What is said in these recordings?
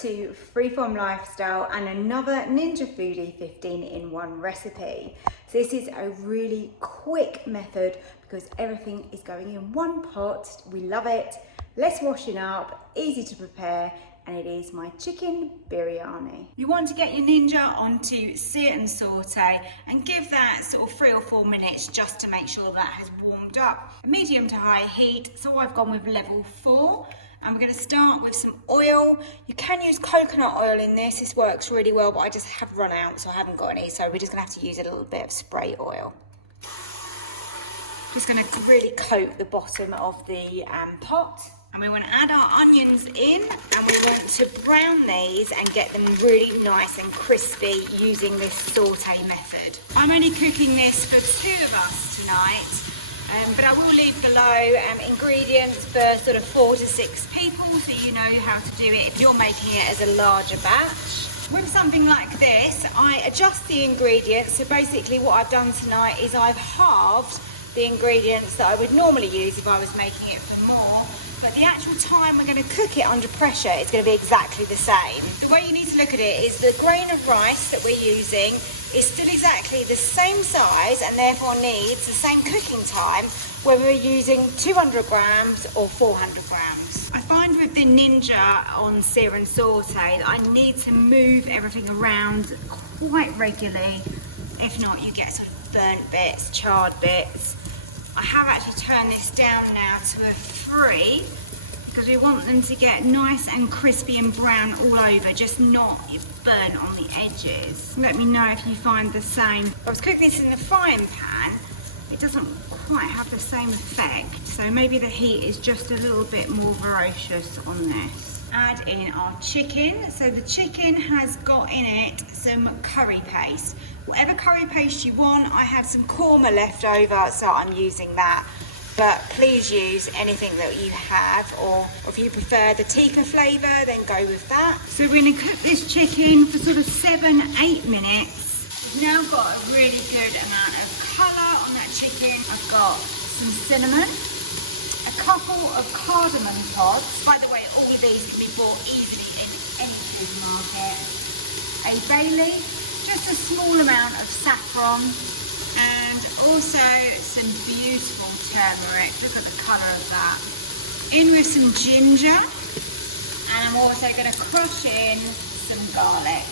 to Freeform Lifestyle and another Ninja Foodi 15-in-1 recipe. So this is a really quick method because everything is going in one pot. We love it, less washing up, easy to prepare, and it is my chicken biryani. You want to get your Ninja onto sear and saute and give that sort of 3 or 4 minutes just to make sure that has warmed up. A medium to high heat, so I've gone with level 4. And we're going to start with some oil. You can use coconut oil in this. This works really well, but I just have run out, so I haven't got any. So we're just going to have to use a little bit of spray oil. Just going to really coat the bottom of the pot. And we want to add our onions in, and we want to brown these and get them really nice and crispy using this saute method. I'm only cooking this for 2 of us tonight. But I will leave below ingredients for sort of 4 to 6 people, so you know how to do it if you're making it as a larger batch. With something like this, I adjust the ingredients. So basically what I've done tonight is I've halved the ingredients that I would normally use if I was making it for more. But the actual time we're going to cook it under pressure is going to be exactly the same. The way you need to look at it is the grain of rice that we're using is still exactly the same size and therefore needs the same cooking time whether we're using 200 grams or 400 grams. I find with the Ninja on sear and saute that I need to move everything around quite regularly. If not, you get sort of burnt bits, charred bits. I have actually turned this down now to a 3 because we want them to get nice and crispy and brown all over, just not burnt on the edges. Let me know if you find the same. I was cooking this in the frying pan. It doesn't quite have the same effect, so maybe the heat is just a little bit more ferocious on this. Add in our chicken. So the chicken has got in it some curry paste. Whatever curry paste you want. I had some Korma left over, so I'm using that. But please use anything that you have, or if you prefer the Tikka flavour, then go with that. So we're going to cook this chicken for sort of 7-8 minutes. We've now got a really good amount of colour on that chicken. I've got some cinnamon, a couple of cardamon pods. By the way, all of these can be bought easily in any supermarket. A bay leaf, just a small amount of saffron, and also some beautiful turmeric. Look at the colour of that. In with some ginger, and I'm also going to crush in some garlic.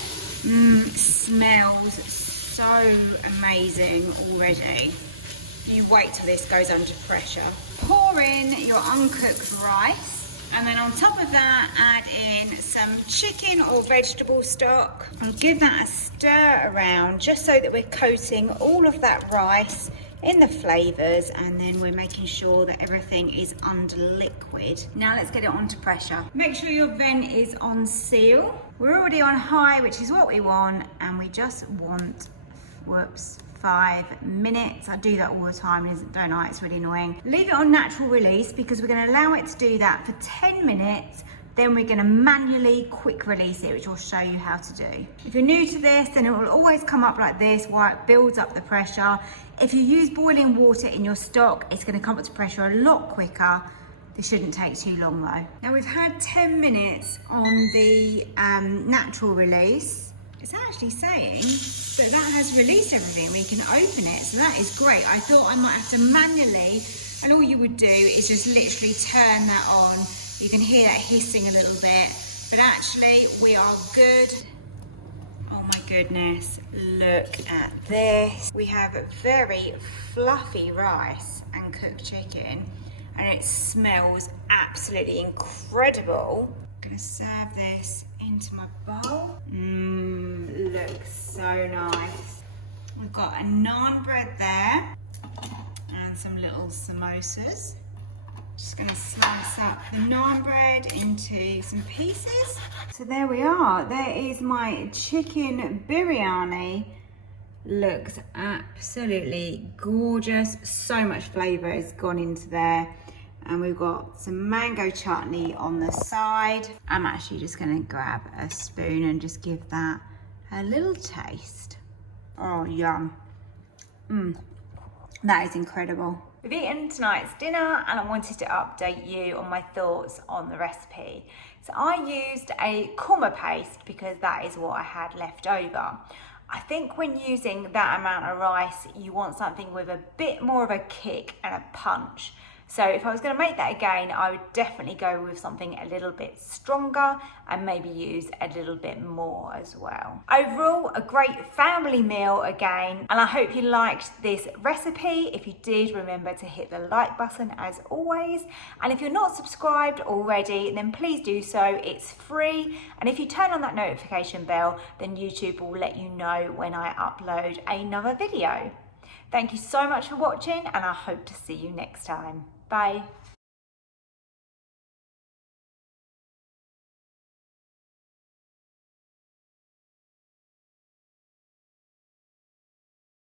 Smells so amazing already. You wait till this goes under pressure. Pour in your uncooked rice, and then on top of that add in some chicken or vegetable stock and give that a stir around just so that we're coating all of that rice in the flavours, and then we're making sure that everything is under liquid. Now let's get it onto pressure. Make sure your vent is on seal. We're already on high, which is what we want, and we just want, 5 minutes. I do that all the time, don't I? It's really annoying. Leave it on natural release because we're going to allow it to do that for 10 minutes. Then we're going to manually quick release it, which I'll show you how to do. If you're new to this, then it will always come up like this while it builds up the pressure. If you use boiling water in your stock, it's going to come up to pressure a lot quicker. This shouldn't take too long though. Now we've had 10 minutes on the natural release. It's actually saying that that has released everything. We can open it, so that is great. I thought I might have to manually, and all you would do is just literally turn that on. You can hear that hissing a little bit, but actually we are good. Oh my goodness, look at this. We have very fluffy rice and cooked chicken, and it smells absolutely incredible. I'm gonna serve this into my bowl. Looks so nice. We've got a naan bread there and some little samosas. Just gonna slice up the naan bread into some pieces. So there we are. There is my chicken biryani. Looks absolutely gorgeous. So much flavour has gone into there. And we've got some mango chutney on the side. I'm actually just gonna grab a spoon and just give that a little taste. Oh, yum. That is incredible. We've eaten tonight's dinner and I wanted to update you on my thoughts on the recipe. So I used a korma paste because that is what I had left over. I think when using that amount of rice, you want something with a bit more of a kick and a punch. So if I was going to make that again, I would definitely go with something a little bit stronger and maybe use a little bit more as well. Overall, a great family meal again, and I hope you liked this recipe. If you did, remember to hit the like button as always. And if you're not subscribed already, then please do so. It's free. And if you turn on that notification bell, then YouTube will let you know when I upload another video. Thank you so much for watching, and I hope to see you next time. Bye.